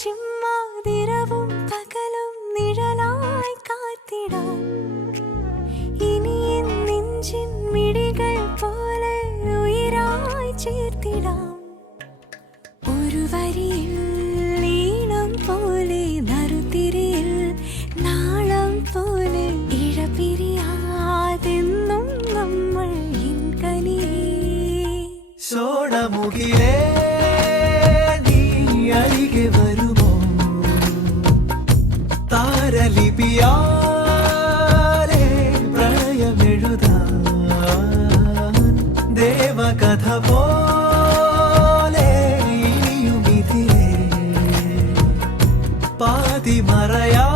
ചിമ്മാതിരവും പകലും നിഴലായി കാത്തിടാം. ഇനി നെഞ്ചിൻ മിഴികൾ പോലെ ഉയരായി ചേർത്തിടാം. ഒരു വരിയിൽ ഈണം പോലെ നറുതിരിയിൽ നാളം പോലെ ഇഴപിരിയാതെന്നും നമ്മൾ ഇൻകനിയേ. സോണമുകിലേ നീ അരികെ വരുമോ? താരലിപിയാലേ പ്രണയമെഴുതാൻ ദേവകഥ പോലെ ഇനിയുമിതിലേ പാതി മറയാ